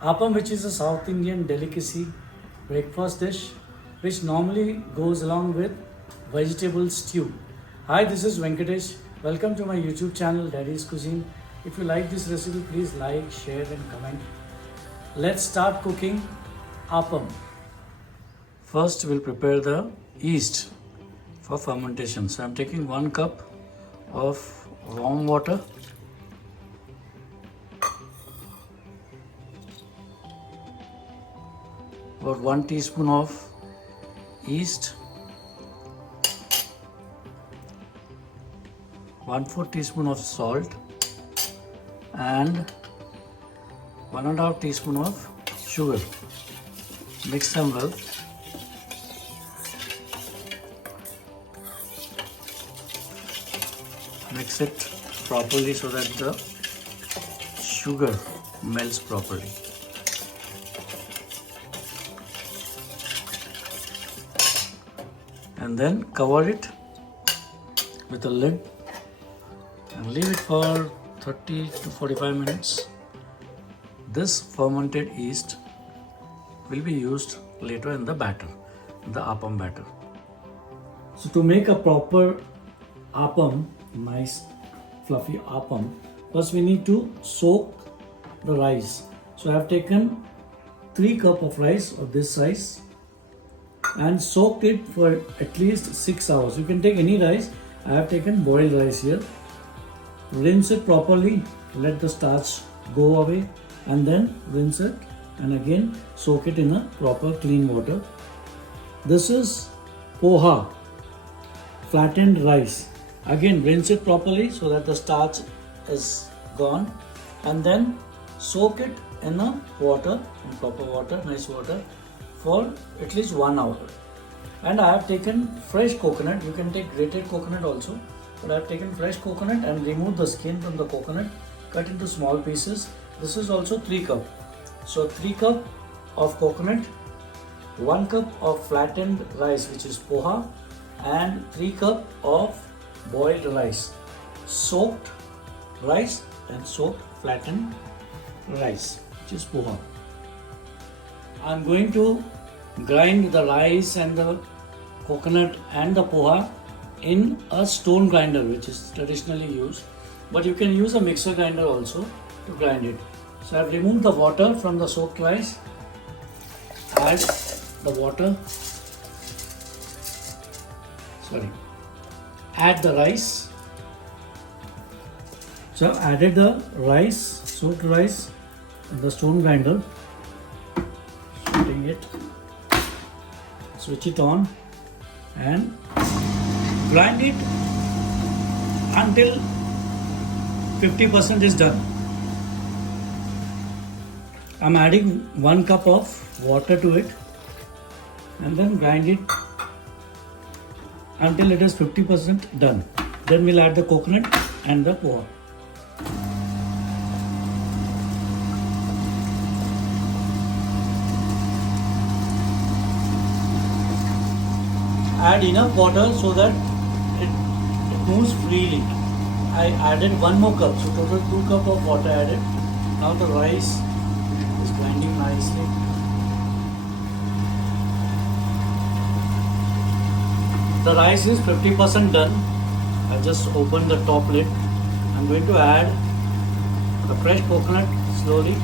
Appam, which is a South Indian delicacy breakfast dish, which normally goes along with vegetable stew. Hi, this is Venkatesh. Welcome to my YouTube channel, Daddy's Cuisine. If you like this recipe, please like, share, and comment. Let's start cooking Appam. First, we'll prepare the yeast for fermentation. So, I'm taking 1 cup of warm water. About 1 teaspoon of yeast, 1/4 teaspoon of salt, and 1.5 teaspoon of sugar. Mix them well. Mix it properly so that the sugar melts properly. And then cover it with a lid and leave it for 30 to 45 minutes. This fermented yeast will be used later in the batter, the Appam batter. So to make a proper Appam, nice fluffy Appam, first we need to soak the rice. So I have taken 3 cups of rice of this size and soaked it for at least 6 hours. You can take any rice. I have taken boiled rice here. Rinse it properly, let the starch go away, and then rinse it and again soak it in a proper clean water. This is Poha, flattened rice. Again, rinse it properly so that the starch is gone, and then soak it in a water, in proper water, nice water, for at least 1 hour. And I have taken fresh coconut. You can take grated coconut also, but I have taken fresh coconut and removed the skin from the coconut, cut into small pieces. This is also 3 cups. So 3 cups of coconut, 1 cup of flattened rice, which is poha, and 3 cups of boiled rice, soaked rice and soaked flattened rice, which is poha. I'm going to grind the rice and the coconut and the poha in a stone grinder, which is traditionally used, but you can use a mixer grinder also to grind it. So I've removed the water from the soaked rice, add the water, add the rice. So I've added the rice, soaked rice in the stone grinder. It, switch it on and grind it until 50% is done. I'm adding 1 cup of water to it and then grind it until it is 50% done. Then we'll add the coconut and the poha. Add enough water so that it moves freely. I added 1 more cup, so total 2 cups of water added. Now the rice is grinding nicely. The rice is 50% done. I just opened the top lid. I'm going to add the fresh coconut slowly.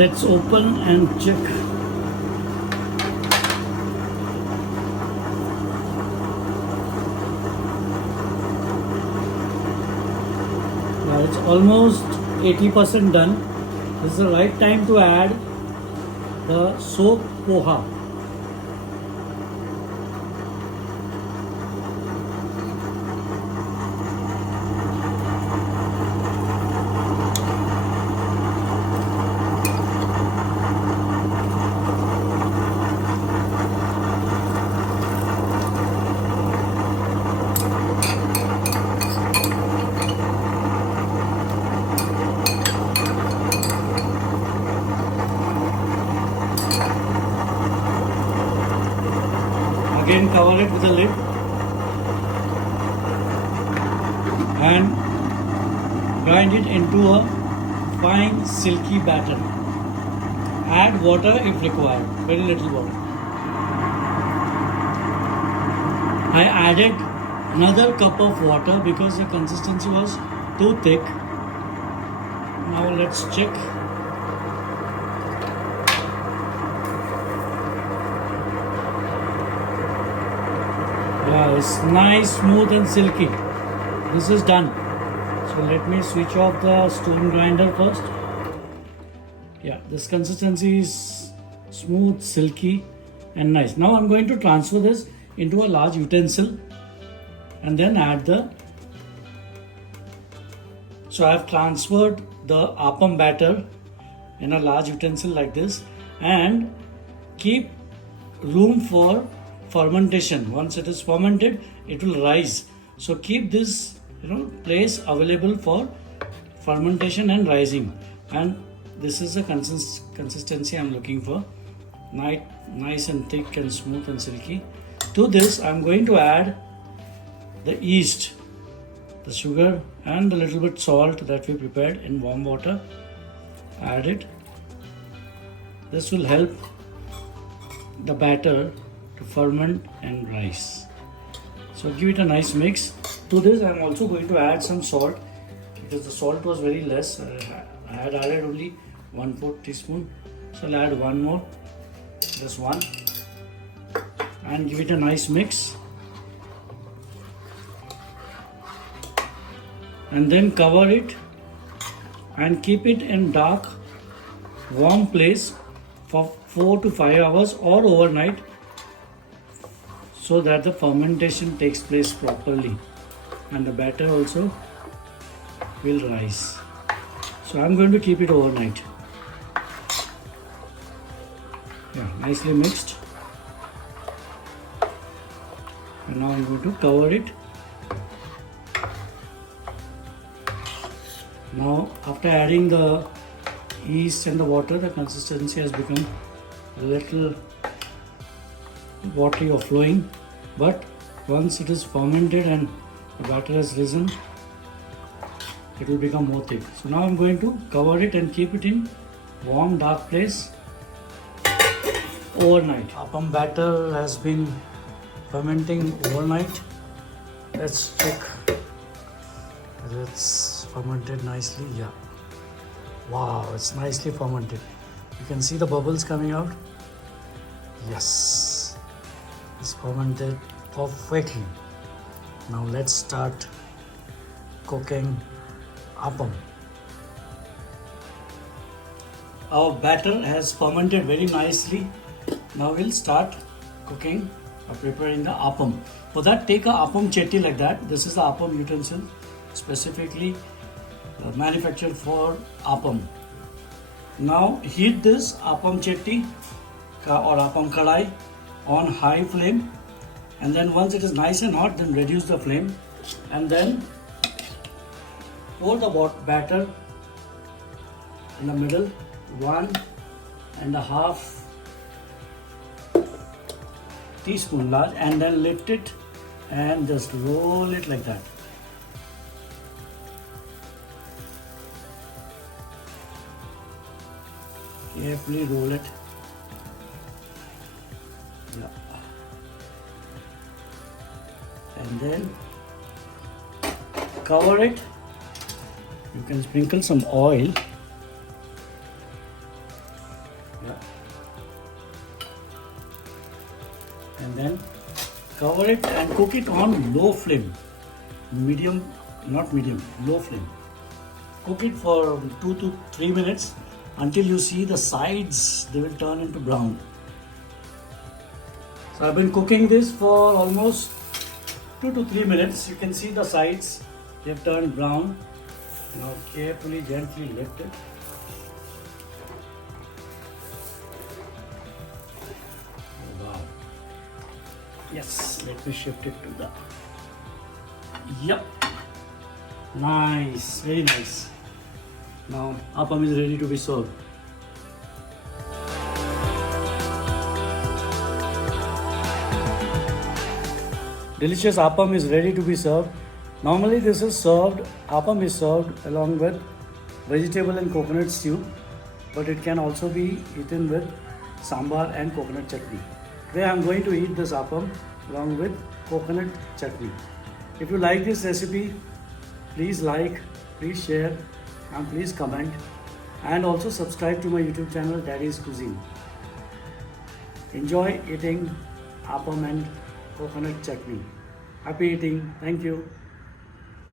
Let's open and check. Now it's almost 80% done. This is the right time to add the soaked poha. Again cover it with a lid and grind it into a fine silky batter. Add water if required, very little water. I added another cup of water because the consistency was too thick. Now let's check. Yeah, it's nice, smooth and silky. This is done. So let me switch off the stone grinder first. Yeah, this consistency is smooth, silky and nice. Now I'm going to transfer this into a large utensil and then add so I have transferred the Aappam batter in a large utensil like this and keep room for fermentation. Once it is fermented, it will rise. So keep this place available for fermentation and rising. And this is the consistency I'm looking for. Nice and thick and smooth and silky. To this, I'm going to add the yeast, the sugar and a little bit salt that we prepared in warm water. Add it. This will help the batter to ferment and rise. So give it a nice mix. To this, I'm also going to add some salt because the salt was very less. I had added only 1/4 teaspoon. So I'll add one more, just one, and give it a nice mix. And then cover it and keep it in dark, warm place for 4 to 5 hours or overnight so that the fermentation takes place properly and the batter also will rise. So I'm going to keep it overnight. Yeah, nicely mixed. And now I'm going to cover it. Now after adding the yeast and the water, the consistency has become a little watery or flowing, but once it is fermented and the batter has risen, it will become more thick. So now I'm going to cover it and keep it in warm dark place overnight. Aappam batter has been fermenting overnight. Let's check whether it's fermented nicely. Yeah. Wow, it's nicely fermented. You can see the bubbles coming out. Yes, it's fermented perfectly. Now let's start cooking Aappam. Our batter has fermented very nicely. Now we'll start cooking or preparing the Aappam. For that, take a Apachaty like that. This is the Aappam utensil, specifically manufactured for Aappam. Now heat this Apachaty or Aappam kadai on high flame, and then once it is nice and hot, then reduce the flame and then pour the batter in the middle, 1.5 teaspoon large, and then lift it and just roll it like that. Carefully roll it. Yeah. And then cover it. You can sprinkle some oil. Yeah. And then cover it and cook it on low flame. Medium, not medium, low flame. Cook it for 2 to 3 minutes until you see the sides, they will turn into brown. So I've been cooking this for almost 2 to 3 minutes. You can see the sides, they have turned brown. Now carefully, gently lift it. Oh, wow. Yes, let me shift it to the... Yep. Nice, very nice. Now Aappam is ready to be served. delicious appam is ready to be served. Normally this is served, appam is served along with vegetable and coconut stew, but it can also be eaten with sambar and coconut chutney. Today I am going to eat this appam along with coconut chutney. If you like this recipe, please like, please share and please comment, and also subscribe to my YouTube channel Daddy's Cuisine. Enjoy eating appam and coconut chutney. Happy eating. Thank you.